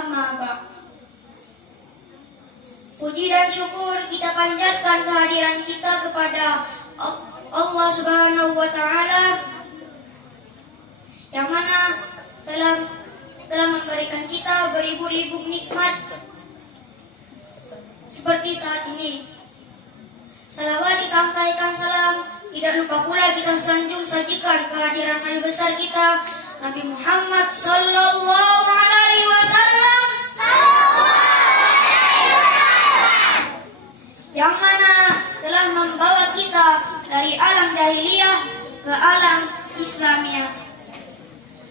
amma ba'd. Puji dan syukur kita panjatkan kehadiran kita kepada Allah Subhanahu wa Ta'ala yang mana telah memberikan kita beribu-ribu nikmat seperti saat ini. Salawat ditangkaikan salam, tidak lupa pula kita sanjung sajikan kehadiran Nabi besar kita, Nabi Muhammad sallallahu alaihi wasallam, yang mana telah membawa kita dari alam jahiliyah ke alam Islamiyah,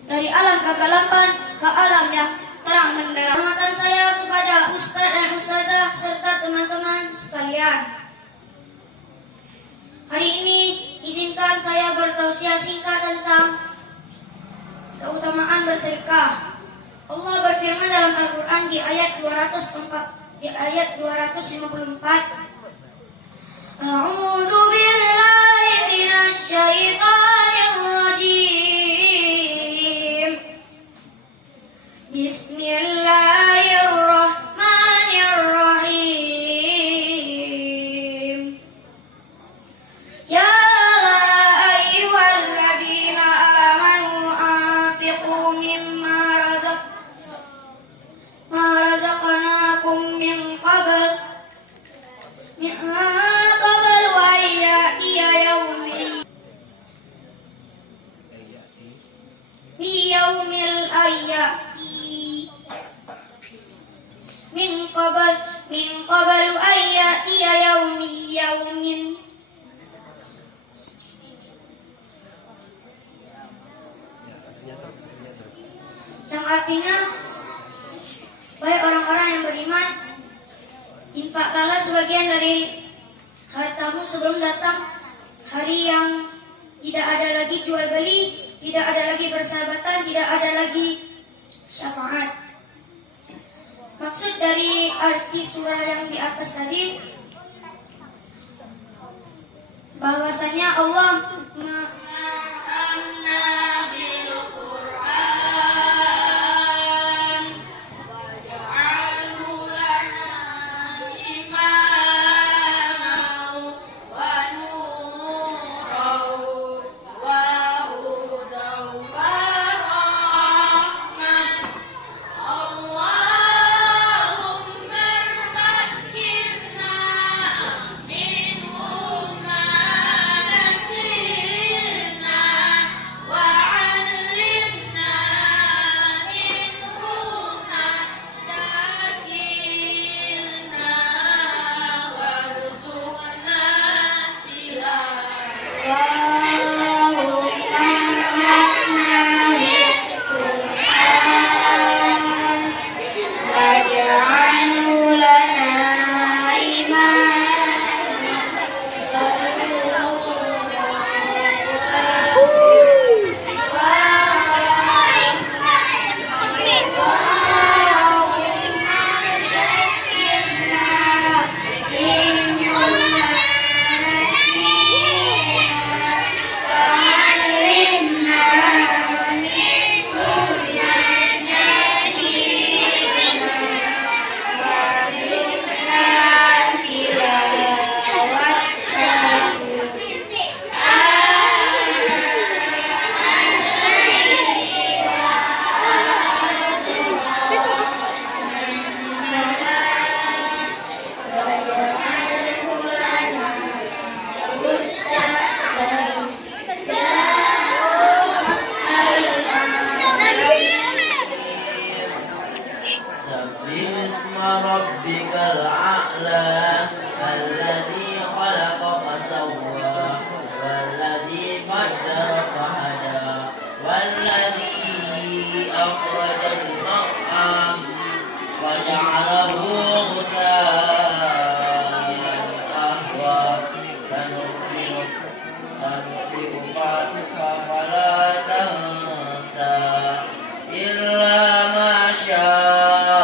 dari alam kegelapan ke alam yang terang benderang. Hormatan saya kepada Ustaz dan Ustazah serta teman-teman sekalian. Hari ini izinkan saya bertausiah singkat tentang keutamaan bersedekah. Allah berfirman dalam Al-Quran di ayat 254. A'udzu billahi minasy syaithanir rajim. Bismillahirrahmanirrahim. Ya ayyuhalladzina amanu anfiqu mimma razaqnakum min qabl wa ya'tiya yaumil ayati min qabl ayatiya yaumin yang artinya supaya orang-orang yang beriman infakkanlah sebagian dari hartamu sebelum datang hari yang tidak ada lagi jual beli, tidak ada lagi persahabatan, tidak ada lagi syafaat. Maksud dari arti surah yang di atas tadi bahwasanya Allah rabbikal a'la alladzi khalaqa fasawwa walladzi qaddara fahada walladzi akhrajal mar'a faja'alahu ghusaan ahwa sanuqri'uka fala tansa illa ma syaa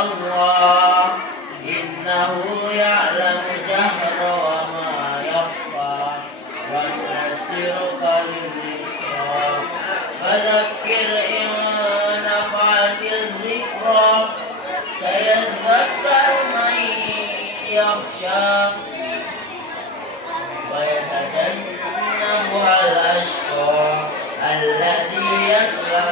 Allah innahu ya'lamu jahra wa ma yakhfa wa nuyassiruka lil-yusra fadzakkir in nafa'atil dhikra يخشى ويتجنبها الأشقى الذي يصلى